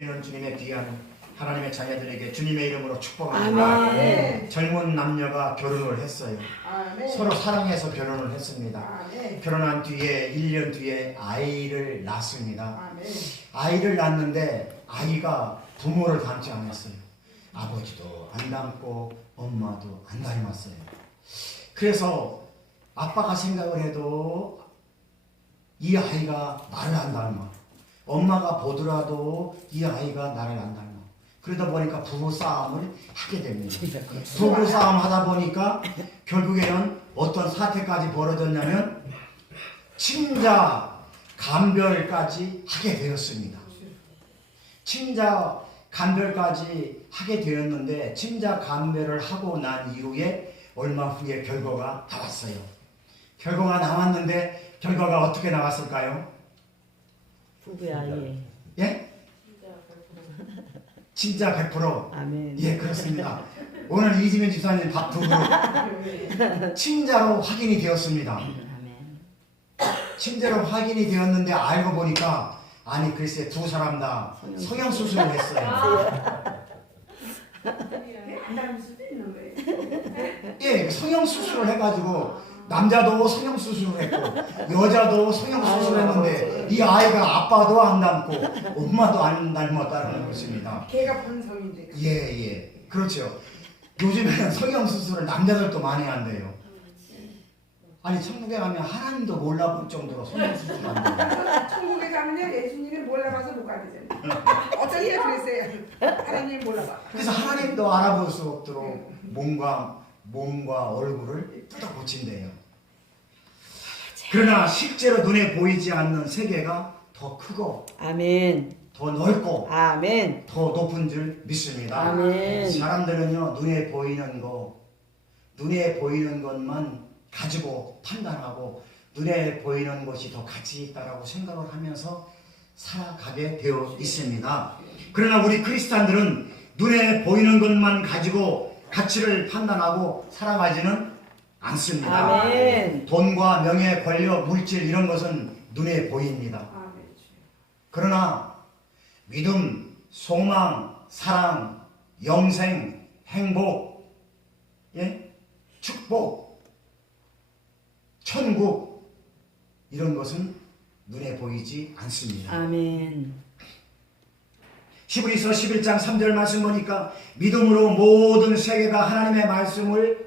주님의 귀한 하나님의 자녀들에게 주님의 이름으로 축복합니다. 젊은 남녀가 결혼을 했어요. 서로 사랑해서 결혼을 했습니다. 결혼한 뒤에 1년 뒤에 아이를 낳습니다. 아이를 낳는데 아이가 부모를 닮지 않았어요. 아버지도 안 닮고 엄마도 안 닮았어요. 그래서 아빠가 생각을 해도 이 아이가 나를 안 닮아. 엄마가 보더라도 이 아이가 나를 안 닮아. 그러다 보니까 부부싸움을 하게 됩니다. 부부싸움 하다 보니까 결국에는 어떤 사태까지 벌어졌냐면 친자 간별까지 하게 되었습니다. 친자 간별까지 하게 되었는데 친자 간별을 하고 난 이후에 얼마 후에 결과가 나왔어요. 결과가 나왔는데 결과가 어떻게 나왔을까요? 부부야, 예. 예? 진짜 100%. 아멘. 예, 그렇습니다. 오늘 이지면 집사님 부부로 친자로 확인이 되었습니다. 아멘. 친자로 확인이 되었는데 알고 보니까 아니 글쎄 두 사람 다 성형수술을 했어요. 안 닮을 수도 있는 거예요. 예, 성형수술을 해가지고 남자도 성형수술을 했고 여자도 성형수술을 했는데 이 아이가 아빠도 안 닮고 엄마도 안 닮았다는 것입니다. 걔가 본성인데. 예, 그렇죠. 요즘에는 성형수술을 남자들도 많이 한대요. 아니 천국에 가면 하나님도 몰라볼 정도로 성형수술 한대요. 천국에 가면요 예수님을 몰라봐서 못 가르잖아요. 어쩌게 그랬어요. 하나님 몰라봐. 그래서 하나님도 알아볼 수 없도록 몸과 얼굴을 뜯어 고친대요. 그러나 실제로 눈에 보이지 않는 세계가 더 크고 아멘. 더 넓고 아멘. 더 높은 줄 믿습니다. 아멘. 사람들은요 눈에 보이는 것만 가지고 판단하고 눈에 보이는 것이 더 가치 있다라고 생각을 하면서 살아가게 되어 있습니다. 그러나 우리 크리스찬들은 눈에 보이는 것만 가지고 가치를 판단하고 살아가지는 않습니다. 아멘. 돈과 명예, 권력, 물질 이런 것은 눈에 보입니다. 그러나 믿음, 소망, 사랑, 영생, 행복, 축복, 천국 이런 것은 눈에 보이지 않습니다. 아멘. 히브리서 11장 3절 말씀 보니까 믿음으로 모든 세계가 하나님의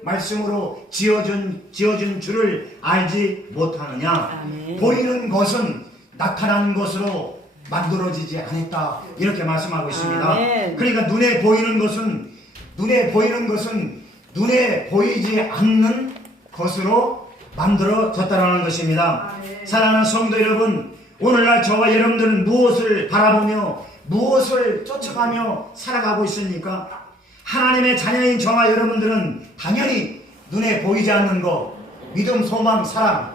말씀으로 지어준 줄을 알지 못하느냐. 아멘. 보이는 것은 나타난 것으로 만들어지지 않았다 이렇게 말씀하고 있습니다. 아멘. 그러니까 눈에 보이는 것은 눈에 보이지 않는 것으로 만들어졌다는 것입니다. 아멘. 사랑하는 성도 여러분, 오늘날 저와 여러분들은 무엇을 바라보며 무엇을 쫓아가며 살아가고 있습니까? 하나님의 자녀인 저와 여러분들은 당연히 눈에 보이지 않는 것, 믿음, 소망, 사랑,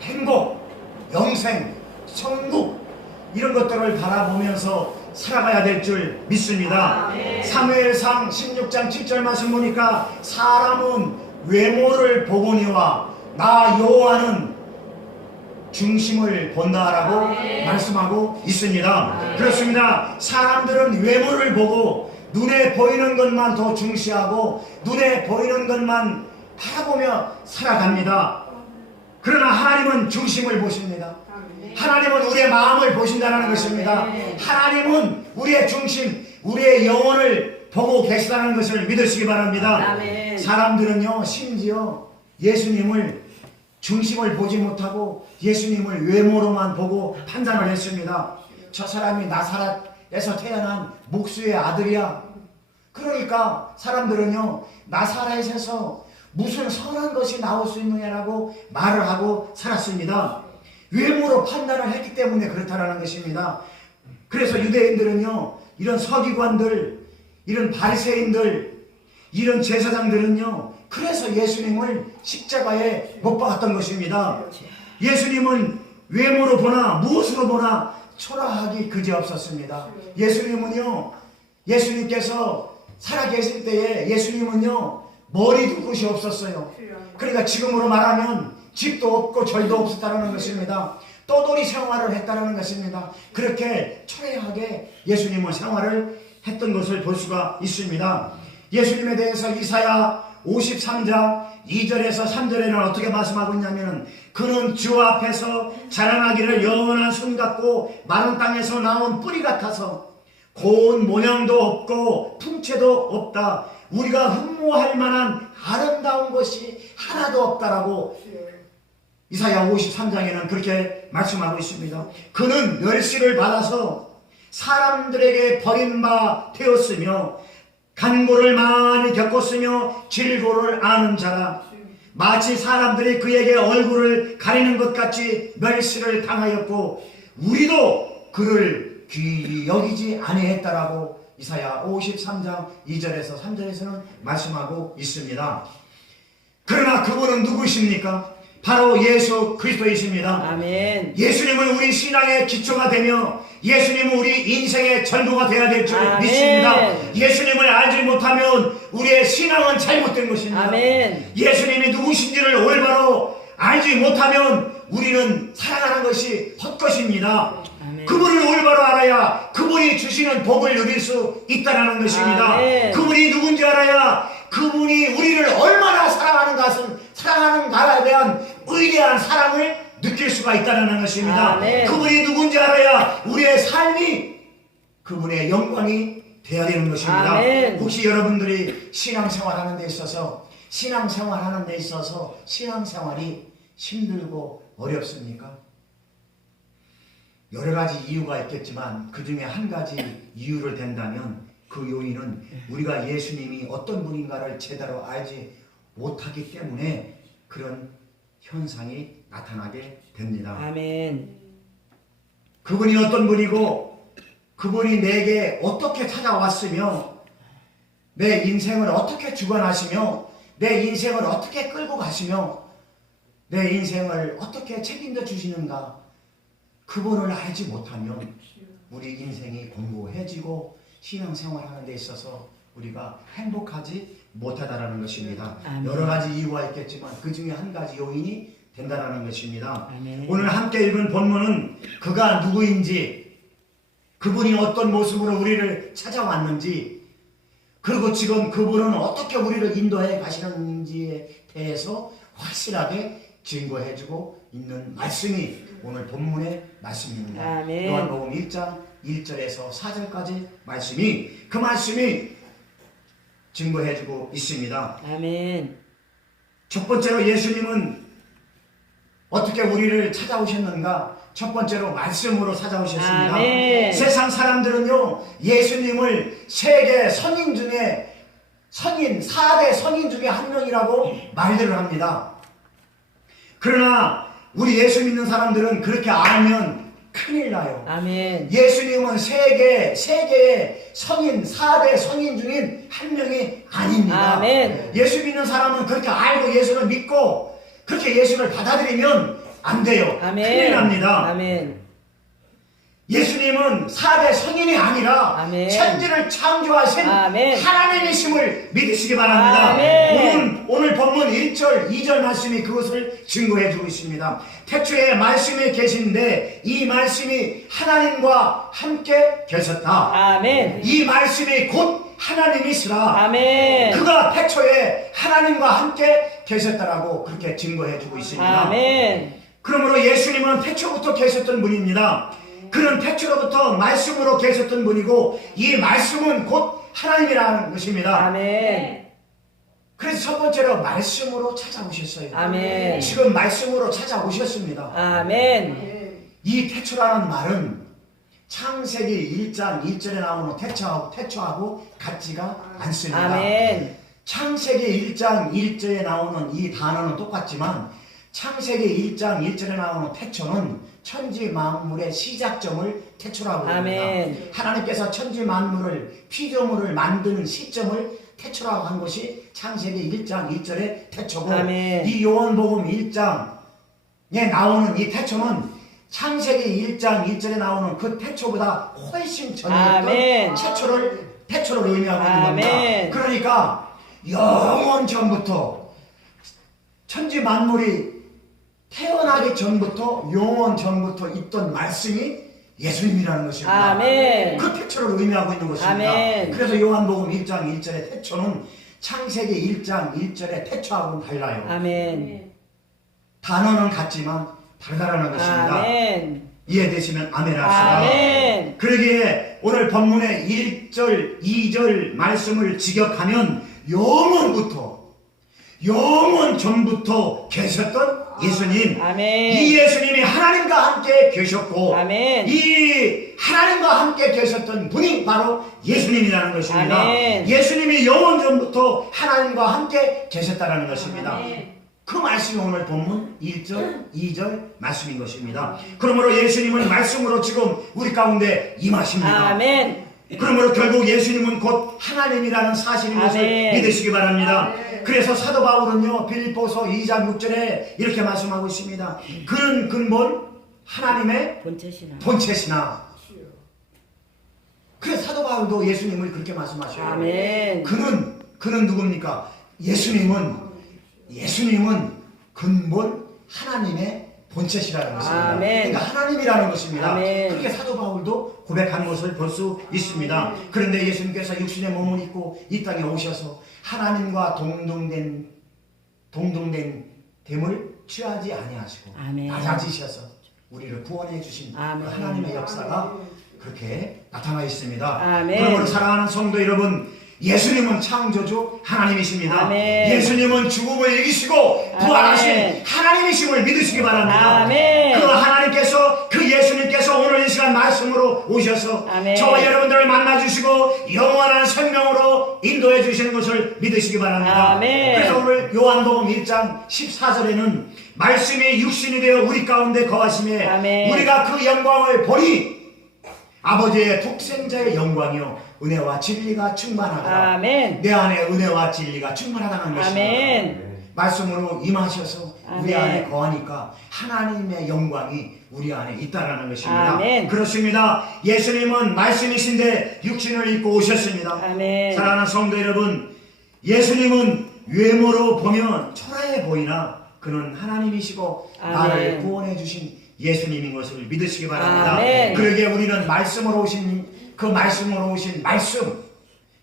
행복, 영생, 천국 이런 것들을 바라보면서 살아가야 될 줄 믿습니다. 사무엘상 16장 7절 말씀 보니까 사람은 외모를 보거니와 나 여호와는 중심을 본다라고 말씀하고 있습니다. 그렇습니다. 사람들은 외모를 보고 눈에 보이는 것만 더 중시하고 눈에 보이는 것만 바라보며 살아갑니다. 그러나 하나님은 중심을 보십니다. 하나님은 우리의 마음을 보신다는 것입니다. 하나님은 우리의 중심, 우리의 영혼을 보고 계시다는 것을 믿으시기 바랍니다. 아멘. 사람들은요 심지어 예수님을 중심을 보지 못하고 예수님을 외모로만 보고 판단을 했습니다. 저 사람이 나사렛에서 태어난 목수의 아들이야. 그러니까 사람들은요 나사렛에서 무슨 선한 것이 나올 수 있느냐라고 말을 하고 살았습니다. 외모로 판단을 했기 때문에 그렇다라는 것입니다. 그래서 유대인들은요 이런 서기관들, 이런 바리새인들, 이런 제사장들은요 그래서 예수님을 십자가에 못 박았던 것입니다. 예수님은 외모로 보나 무엇으로 보나 초라하기 그지없었습니다. 예수님께서 살아계실 때에 예수님은요 머리도 끝이 없었어요. 그러니까 지금으로 말하면 집도 없고 절도 없었다는 것입니다. 떠돌이 생활을 했다는 것입니다. 그렇게 초라하게 예수님은 생활을 했던 것을 볼 수가 있습니다. 예수님에 대해서 이사야 53장 2절에서 3절에는 어떻게 말씀하고 있냐면 그는 주 앞에서 자라나기를 영원한 손 같고 마른 땅에서 나온 뿌리 같아서 고운 모양도 없고 풍채도 없다. 우리가 흠모할 만한 아름다운 것이 하나도 없다라고 이사야 53장에는 그렇게 말씀하고 있습니다. 그는 멸시를 받아서 사람들에게 버림바 되었으며 간고를 많이 겪었으며 질고를 아는 자라. 마치 사람들이 그에게 얼굴을 가리는 것 같이 멸시를 당하였고 우리도 그를 귀히 여기지 아니했다라고 이사야 53장 2절에서 3절에서는 말씀하고 있습니다. 그러나 그분은 누구십니까? 바로 예수 그리스도이십니다. 아멘. 예수님은 우리 신앙의 기초가 되며 예수님은 우리 인생의 전부가 되어야 될 줄 아멘. 믿습니다. 예수님을 알지 못하면 우리의 신앙은 잘못된 것입니다. 아멘. 예수님이 누구신지를 올바로 알지 못하면 우리는 살아가는 것이 헛것입니다. 아멘. 그분을 올바로 알아야 그분이 주시는 복을 누릴 수 있다는 것입니다. 아멘. 그분이 누군지 알아야 그분이 우리를 얼마나 사랑하는가에 대한 위대한 사랑을 느낄 수가 있다는 것입니다. 아멘. 그분이 누군지 알아야 우리의 삶이 그분의 영광이 되어야 되는 것입니다. 아멘. 혹시 여러분들이 신앙생활하는 데 있어서 신앙생활이 힘들고 어렵습니까? 여러 가지 이유가 있겠지만 그 중에 한 가지 이유를 댄다면 그 요인은 우리가 예수님이 어떤 분인가를 제대로 알지 못하기 때문에 그런 현상이 나타나게 됩니다. 아멘. 그분이 어떤 분이고 그분이 내게 어떻게 찾아왔으며 내 인생을 어떻게 주관하시며 내 인생을 어떻게 끌고 가시며 내 인생을 어떻게 책임져 주시는가 그분을 알지 못하면 우리 인생이 공고해지고 신앙생활하는 데 있어서 우리가 행복하지 못하다라는 것입니다. 아멘. 여러 가지 이유가 있겠지만 그 중에 한 가지 요인이 된다라는 것입니다. 아멘. 오늘 함께 읽은 본문은 그가 누구인지 그분이 어떤 모습으로 우리를 찾아왔는지 그리고 지금 그분은 어떻게 우리를 인도해 가시는지에 대해서 확실하게 증거해주고 있는 말씀이 오늘 본문의 말씀입니다. 아멘. 요한복음 1장 1절에서 4절까지 말씀이 그 말씀이 증거해주고 있습니다. 아멘. 첫 번째로 예수님은 어떻게 우리를 찾아오셨는가? 첫 번째로 말씀으로 찾아오셨습니다. 아멘. 세상 사람들은요 예수님을 세계 선인 중에 4대 선인 중에 한 명이라고 말들을 합니다. 그러나 우리 예수 믿는 사람들은 그렇게 알면 큰일 나요. 아멘. 예수님은 세계의 성인 4대 성인 중인 한 명이 아닙니다. 아멘. 예수 믿는 사람은 그렇게 알고 예수를 믿고 그렇게 예수를 받아들이면 안 돼요. 아멘. 큰일 납니다. 아멘. 예수님은 4대 성인이 아니라 아멘. 천지를 창조하신 아멘. 하나님이심을 믿으시기 바랍니다. 아멘. 오늘 본문 1절 2절 말씀이 그것을 증거해 주고 있습니다. 태초에 말씀이 계신데 이 말씀이 하나님과 함께 계셨다. 아멘. 이 말씀이 곧 하나님이시라. 아멘. 그가 태초에 하나님과 함께 계셨다라고 그렇게 증거해 주고 있습니다. 아멘. 그러므로 예수님은 태초부터 계셨던 분입니다. 그는 태초로부터 말씀으로 계셨던 분이고 이 말씀은 곧 하나님이라는 것입니다. 아멘. 그래서 첫 번째로 말씀으로 찾아오셨어요. 아멘. 지금 말씀으로 찾아오셨습니다. 아멘. 이 태초라는 말은 창세기 1장 1절에 나오는 태초하고 같지가 않습니다. 아멘. 창세기 1장 1절에 나오는 이 단어는 똑같지만 창세기 1장 1절에 나오는 태초는 천지 만물의 시작점을 태초라고 합니다. 아멘. 하나님께서 천지 만물을 피조물을 만드는 시점을 태초라고 한 것이 창세기 1장 1절의 태초고 아멘. 이 요한복음 1장에 나오는 이 태초는 창세기 1장 1절에 나오는 그 태초보다 훨씬 전이었던 아멘. 태초를 의미하고 있는 겁니다. 아멘. 그러니까 영원 전부터 천지 만물이 태어나기 전부터 영원 전부터 있던 말씀이 예수님이라는 것입니다. 아멘. 그 태초를 의미하고 있는 것입니다. 아멘. 그래서 요한복음 1장 1절의 태초는 창세기 1장 1절의 태초하고는 달라요. 아멘. 단어는 같지만 다르다는 것입니다. 아멘. 이해되시면 아멘 합시다. 아멘. 그러기에 오늘 본문의 1절, 2절 말씀을 직역하면 영원 전부터 계셨던 예수님. 아멘. 이 예수님이 하나님과 함께 계셨고 아멘. 이 하나님과 함께 계셨던 분이 바로 예수님이라는 것입니다. 아멘. 예수님이 영원 전부터 하나님과 함께 계셨다는 것입니다. 아멘. 그 말씀이 오늘 본문 1절, 2절 말씀인 것입니다. 그러므로 예수님은 말씀으로 지금 우리 가운데 임하십니다. 아멘. 그러므로 결국 예수님은 곧 하나님이라는 사실인 것을 아멘. 믿으시기 바랍니다. 아멘. 그래서 사도 바울은요 빌립보서 2장 6절에 이렇게 말씀하고 있습니다. 그는 근본 하나님의 본체시나. 본체시나. 그래서 사도 바울도 예수님을 그렇게 말씀하셔요. 아멘. 그는 누굽니까? 예수님은 근본 하나님의 본체시라는 것입니다. 아멘. 그러니까 하나님이라는 것입니다. 아멘. 그렇게 사도 바울도 고백한 것을 볼 수 있습니다. 그런데 예수님께서 육신의 몸을 입고 이 땅에 오셔서 하나님과 동등된 됨을 취하지 아니하시고 아멘. 낮아지셔서 우리를 구원해 주신 그 아멘. 하나님의 역사가 그렇게 나타나 있습니다. 아멘. 그러므로 사랑하는 성도 여러분, 예수님은 창조주 하나님이십니다. 아멘. 예수님은 죽음을 이기시고 부활하신 아멘. 하나님이심을 믿으시기 바랍니다. 아멘. 그 하나님께서, 그 예수님께서 오늘 이 시간 말씀으로 오셔서 아멘. 저와 여러분들을 만나주시고 영원한 생명으로 인도해 주시는 것을 믿으시기 바랍니다. 아멘. 그래서 오늘 요한복음 1장 14절에는 말씀이 육신이 되어 우리 가운데 거하심에 아멘. 우리가 그 영광을 보니 아버지의 독생자의 영광이요 은혜와 진리가 충만하다. 아멘. 내 안에 은혜와 진리가 충만하다는 것입니다. 아멘. 말씀으로 임하셔서 우리 아멘. 안에 거하니까 하나님의 영광이 우리 안에 있다라는 것입니다. 아멘. 그렇습니다. 예수님은 말씀이신데 육신을 입고 오셨습니다. 아멘. 사랑하는 성도 여러분, 예수님은 외모로 보면 초라해 보이나 그는 하나님이시고 아멘. 나를 구원해 주신 예수님인 것을 믿으시기 바랍니다. 아멘. 그러기에 우리는 말씀으로 오신 말씀,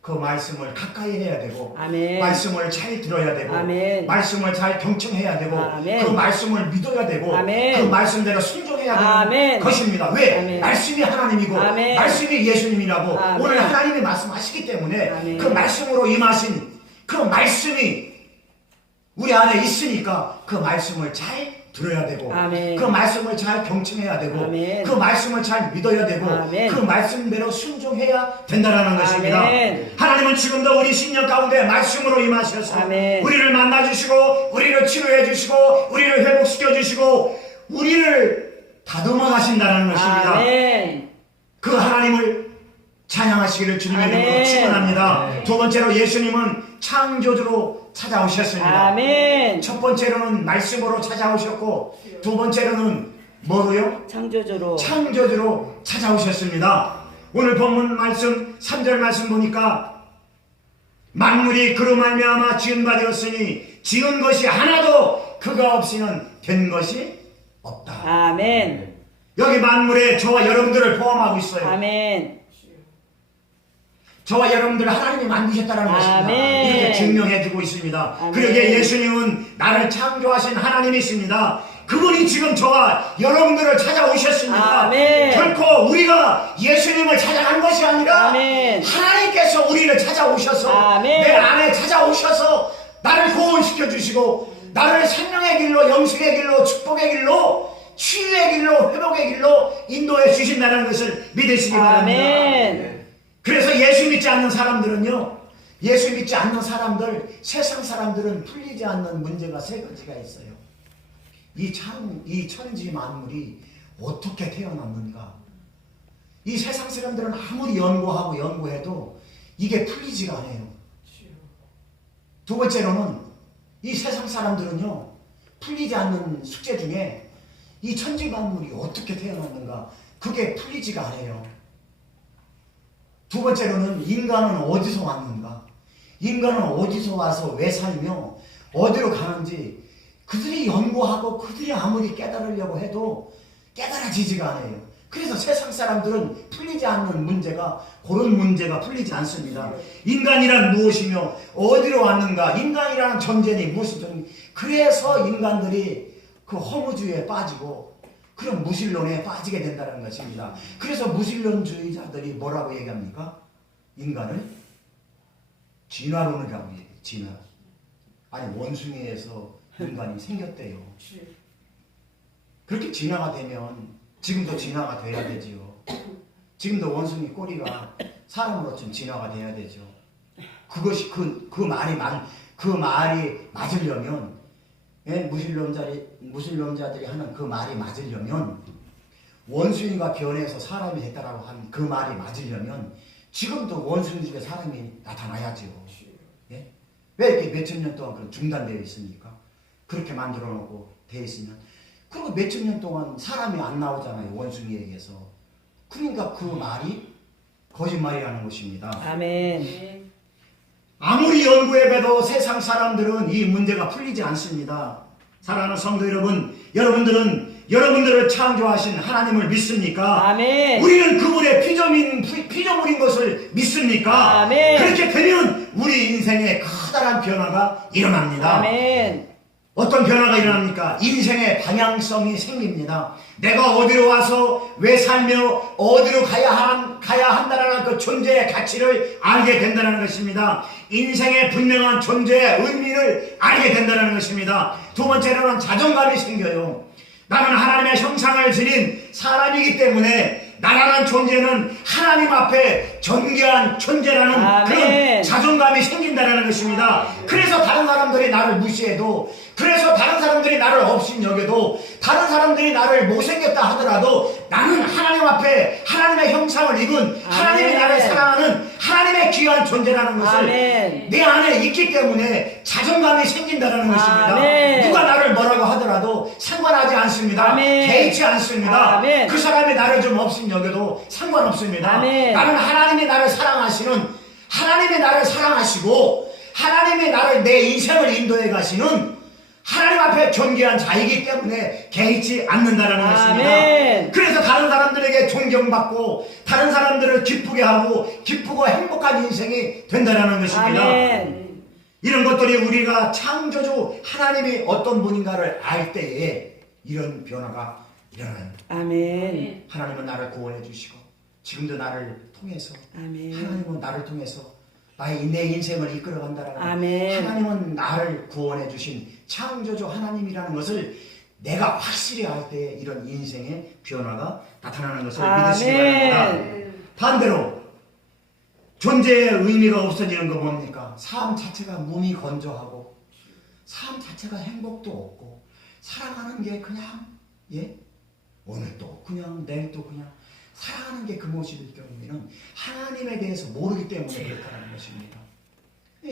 그 말씀을 가까이 해야 되고 아멘. 말씀을 잘 들어야 되고 아멘. 말씀을 잘 경청해야 되고 아멘. 그 말씀을 믿어야 되고 아멘. 그 말씀대로 순종해야 되는 아멘. 것입니다. 왜? 아멘. 말씀이 하나님이고 아멘. 말씀이 예수님이라고 아멘. 오늘 하나님이 말씀하시기 때문에 아멘. 그 말씀으로 임하신 그 말씀이 우리 안에 있으니까 그 말씀을 잘 들어야 되고 아멘. 그 말씀을 잘 경청해야 되고 아멘. 그 말씀을 잘 믿어야 되고 아멘. 그 말씀대로 순종해야 된다라는 것입니다. 아멘. 하나님은 지금도 우리 신령 가운데 말씀으로 임하셔서 아멘. 우리를 만나주시고 우리를 치료해 주시고 우리를 회복시켜 주시고 우리를 다듬어 가신다는 것입니다. 아멘. 그 하나님을 찬양하시기를 주님의 이름으로 아멘. 축원합니다. 두 번째로 예수님은 창조주로 찾아오셨습니다. 아멘. 첫 번째로는 말씀으로 찾아오셨고 두 번째로는 뭐로요? 창조주로. 창조주로 찾아오셨습니다. 오늘 본문 말씀 3절 말씀 보니까 만물이 그로 말미암아 지은 바 되었으니 지은 것이 하나도 그가 없이는 된 것이 없다. 아멘. 여기 만물에 저와 여러분들을 포함하고 있어요. 아멘. 저와 여러분들을 하나님이 만드셨다는 것입니다. 아멘. 이렇게 증명해주고 있습니다. 아멘. 그러기에 예수님은 나를 창조하신 하나님이십니다. 그분이 지금 저와 여러분들을 찾아오셨습니다. 아멘. 결코 우리가 예수님을 찾아간 것이 아니라 아멘. 하나님께서 우리를 찾아오셔서 아멘. 내 안에 찾아오셔서 나를 구원시켜 주시고 나를 생명의 길로, 영생의 길로, 축복의 길로, 치유의 길로, 회복의 길로 인도해 주신다는 것을 믿으시기 바랍니다. 아멘. 그래서 예수 믿지 않는 사람들은요, 예수 믿지 않는 사람들, 세상 사람들은 풀리지 않는 문제가 세 가지가 있어요. 이 천지 만물이 어떻게 태어났는가? 이 세상 사람들은 아무리 연구하고 연구해도 이게 풀리지가 않아요. 두 번째로는 이 세상 사람들은요, 풀리지 않는 숙제 중에 이 천지 만물이 어떻게 태어났는가? 그게 풀리지가 않아요. 두 번째로는 인간은 어디서 왔는가? 인간은 어디서 와서 왜 살며 어디로 가는지 그들이 연구하고 그들이 아무리 깨달으려고 해도 깨달아지지가 않아요. 그래서 세상 사람들은 풀리지 않는 문제가, 그런 문제가 풀리지 않습니다. 인간이란 무엇이며 어디로 왔는가, 인간이라는 존재니 무슨 존재, 그래서 인간들이 그 허무주의에 빠지고 그런 무신론에 빠지게 된다는 것입니다. 그래서 무신론주의자들이 뭐라고 얘기합니까? 인간을 진화론이라고 얘기해요. 진화. 아니, 원숭이에서 인간이 생겼대요. 그렇게 진화가 되면 지금도 진화가 돼야 되지요. 지금도 원숭이 꼬리가 사람으로 좀 진화가 돼야 되죠. 그것이 그 말이 맞으려면, 예? 무신론자들이 하는 그 말이 맞으려면, 원숭이가 변해서 사람이 됐다라고 하는 그 말이 맞으려면 지금도 원숭이 중에 사람이 나타나야지요. 예? 왜 이렇게 몇천 년 동안 그런 중단되어 있습니까? 그렇게 만들어 놓고 되어 있으면. 그리고 몇천 년 동안 사람이 안 나오잖아요, 원숭이에게서. 그러니까 그 말이 거짓말이라는 것입니다. 아멘. 아무리 연구해봐도 세상 사람들은 이 문제가 풀리지 않습니다. 사랑하는 성도 여러분, 여러분들을 창조하신 하나님을 믿습니까? 아멘. 우리는 그분의 피조물인 것을 믿습니까? 아멘. 그렇게 되면 우리 인생에 커다란 변화가 일어납니다. 아멘. 어떤 변화가 일어납니까? 인생의 방향성이 생깁니다. 내가 어디로 와서 왜 살며 어디로 가야 한다는 그 존재의 가치를 알게 된다는 것입니다. 인생의 분명한 존재의 의미를 알게 된다는 것입니다. 두 번째로는 자존감이 생겨요. 나는 하나님의 형상을 지닌 사람이기 때문에 나라는 존재는 하나님 앞에 존귀한 존재라는 아멘. 그런 자존감이 생긴다는 것입니다. 그래서 다른 사람들이 나를 무시해도, 그래서 다른 사람들이 나를 없인 여겨도, 다른 사람들이 나를 못생겼다 하더라도 나는 하나님 앞에 하나님의 형상을 입은 하나님이 아멘. 나를 사랑하는 하나님의 귀한 존재라는 것을 아멘. 내 안에 있기 때문에 자존감이 생긴다는 것입니다. 아멘. 누가 나를 뭐라고 하더라도 상관하지 않습니다. 아멘. 개의치 않습니다. 아멘. 그 사람이 나를 좀 없인 여겨도 상관없습니다. 아멘. 나는 하나님이 나를 사랑하시는, 하나님이 나를 사랑하시고 하나님이 나를, 내 인생을 인도해 가시는 하나님 앞에 존귀한 자이기 때문에 개의치 않는다는 것입니다. 아멘. 그래서 다른 사람들에게 존경받고 다른 사람들을 기쁘게 하고 기쁘고 행복한 인생이 된다는 것입니다. 아멘. 이런 것들이 우리가 창조주 하나님이 어떤 분인가를 알 때에 이런 변화가 일어나요. 아멘. 하나님은 나를 구원해 주시고 지금도 나를 통해서, 아멘. 하나님은 나를 통해서 내 인생을 이끌어간다라는, 아멘. 하나님은 나를 구원해 주신 창조주 하나님이라는 것을 내가 확실히 알 때 이런 인생의 변화가 나타나는 것을 믿으시기 바랍니다. 반대로 존재의 의미가 없어지는 거 뭡니까? 삶 자체가 몸이 건조하고 삶 자체가 행복도 없고 살아가는 게 그냥, 예? 오늘 또 그냥 내일 또 그냥 살아가는 게 그 모습일 경우에는 하나님에 대해서 모르기 때문에 그렇다는 것입니다.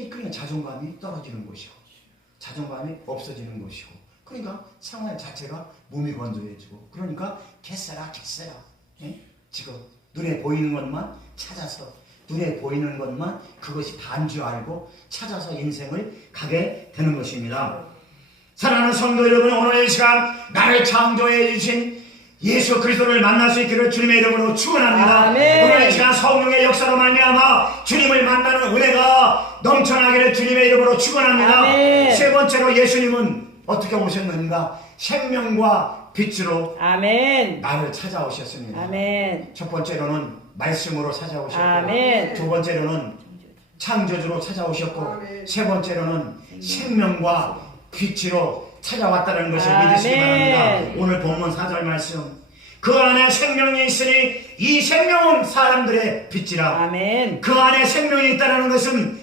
그냥 자존감이 떨어지는 것이고 자존감이 없어지는 것이고, 그러니까 생활 자체가 몸이 건조해지고, 그러니까 개쎄라 예? 지금 눈에 보이는 것만 찾아서, 눈에 보이는 것만 그것이 다인 줄 알고 찾아서 인생을 가게 되는 것입니다. 사랑하는 성도 여러분, 오늘 이 시간 나를 창조해 주신 예수 그리스도를 만날 수 있기를 주님의 이름으로 축원합니다. 아멘. 오늘 이 시간 성령의 역사로 말미암아 주님을 만나는 은혜가 넘쳐나기를 주님의 이름으로 축원합니다. 아멘. 세 번째로 예수님은 어떻게 오셨는가? 생명과 빛으로 아멘. 나를 찾아오셨습니다. 아멘. 첫 번째로는 말씀으로 찾아오셨고, 아멘. 두 번째로는 창조주로 찾아오셨고, 아멘. 세 번째로는 생명과 빛으로 찾아왔다는 것을 아멘. 믿으시기 바랍니다. 오늘 본문 4절 말씀, 그 안에 생명이 있으니 이 생명은 사람들의 빛이라. 아멘. 그 안에 생명이 있다는 것은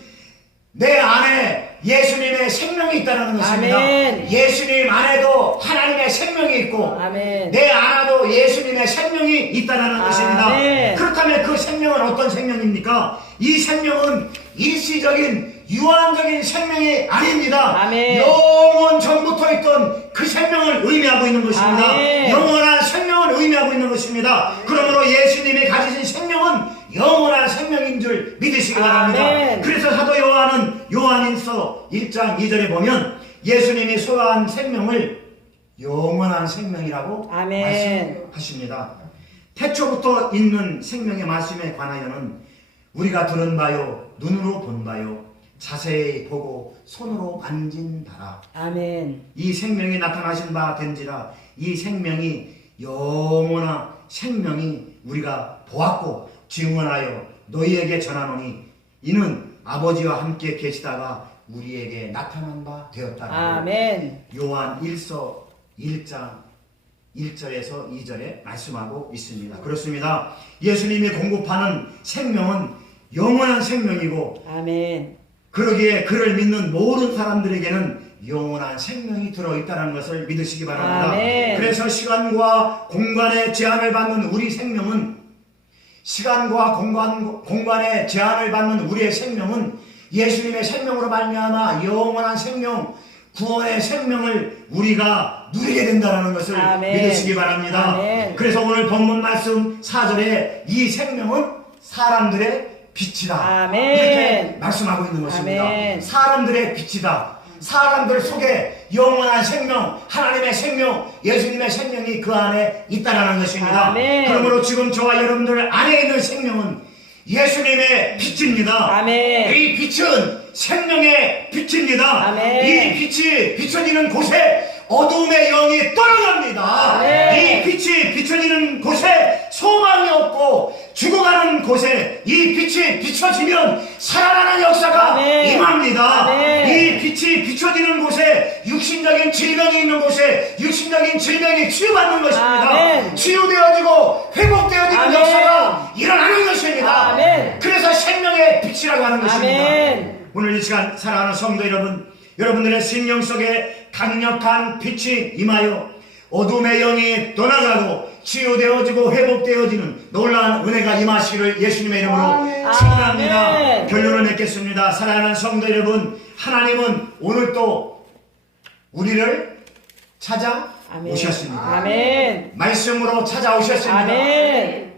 내 안에 예수님의 생명이 있다는 것입니다. 아멘. 예수님 안에도 하나님의 생명이 있고 아멘. 내 안에도 예수님의 생명이 있다는 것입니다. 아멘. 그렇다면 그 생명은 어떤 생명입니까? 이 생명은 일시적인 유한적인 생명이 아닙니다. 아멘. 영원 전부터 있던 그 생명을 의미하고 있는 것입니다. 아멘. 영원한 생명을 의미하고 있는 것입니다. 그러므로 예수님이 가지신 생명은 영원한 생명인 줄 믿으시기 바랍니다. 아멘. 그래서 사도 요한은 요한일서 1장 2절에 보면 예수님이 소유한 생명을 영원한 생명이라고 아멘. 말씀하십니다. 태초부터 있는 생명의 말씀에 관하여는 우리가 들은 바요, 눈으로 본 바요, 자세히 보고 손으로 만진 바라. 아멘. 이 생명이 나타나신 바 된지라. 이 생명이 영원한 생명이 우리가 보았고 증언하여 너희에게 전하노니 이는 아버지와 함께 계시다가 우리에게 나타난 바 되었다라고. 아멘. 요한 1서 1장 1절에서 2절에 말씀하고 있습니다. 그렇습니다. 예수님이 공급하는 생명은 영원한 생명이고, 아멘. 그러기에 그를 믿는 모든 사람들에게는 영원한 생명이 들어있다는 것을 믿으시기 바랍니다. 아멘. 그래서 시간과 공간의 제한을 받는 우리 생명은, 시간과 공간의 제한을 받는 우리의 생명은 예수님의 생명으로 말미암아 영원한 생명, 구원의 생명을 우리가 누리게 된다는 것을 아멘. 믿으시기 바랍니다. 아멘. 그래서 오늘 본문 말씀 4절에 이 생명은 사람들의 빛이다. 아멘. 이렇게 말씀하고 있는 것입니다. 아멘. 사람들의 빛이다. 사람들 속에 영원한 생명, 하나님의 생명, 예수님의 생명이 그 안에 있다는 것입니다. 아멘. 그러므로 지금 저와 여러분들 안에 있는 생명은 예수님의 빛입니다. 아멘. 이 빛은 생명의 빛입니다. 아멘. 이 빛이 비춰지는 곳에 어두움의 영이 떠나갑니다. 아멘. 이 빛이 비춰지는 곳에 소망이 없고 죽어가는 곳에 이 빛이 비춰지면 살아나는 역사가 아멘. 임합니다. 아멘. 이 빛이 비춰지는 곳에 육신적인 질병이 있는 곳에 육신적인 질병이 치유받는 것입니다. 아멘. 치유되어지고 회복되어지는 아멘. 역사가 일어나는 것입니다. 아멘. 그래서 생명의 빛이라고 하는 것입니다. 아멘. 오늘 이 시간 사랑하는 성도 여러분, 여러분들의 심령 속에 강력한 빛이 임하여 어둠의 영이 떠나가고 치유되어지고 회복되어지는 놀라운 은혜가 임하시기를 예수님의 이름으로 아멘. 축원합니다. 아멘. 결론을 맺겠습니다. 사랑하는 성도 여러분, 하나님은 오늘 또 우리를 아멘. 찾아오셨습니다. 아멘. 말씀으로 찾아오셨습니다. 아멘.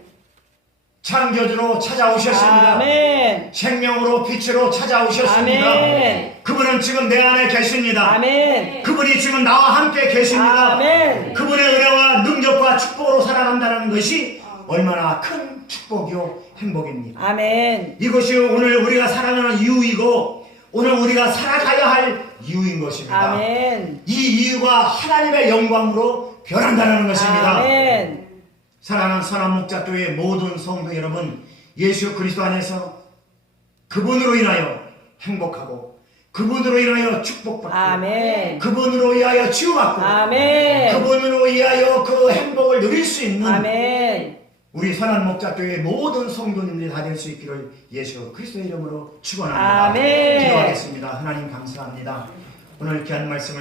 창조주로 찾아오셨습니다. 아멘. 생명으로 빛으로 찾아오셨습니다. 아멘. 그분은 지금 내 안에 계십니다. 아멘. 그분이 지금 나와 함께 계십니다. 아멘. 그분의 은혜와 능력과 축복으로 살아간다는 것이 얼마나 큰 축복이요 행복입니다. 아멘. 이것이 오늘 우리가 살아가는 이유이고 오늘 우리가 살아가야 할 이유인 것입니다. 아멘. 이 이유가 하나님의 영광으로 변한다는 것입니다. 아멘. 사랑하는 선한 목자교회 모든 성도 여러분, 예수 그리스도 안에서 그분으로 인하여 행복하고 그분으로 인하여 축복받고 아멘. 그분으로 인하여 치유받고 아멘. 그분으로 인하여 그 행복을 누릴 수 있는 아멘. 우리 선한 목자교회 모든 성도님들이 다 될 수 있기를 예수 그리스도의 이름으로 축원합니다. 아멘. 기도하겠습니다. 하나님 감사합니다. 오늘 귀한 말씀을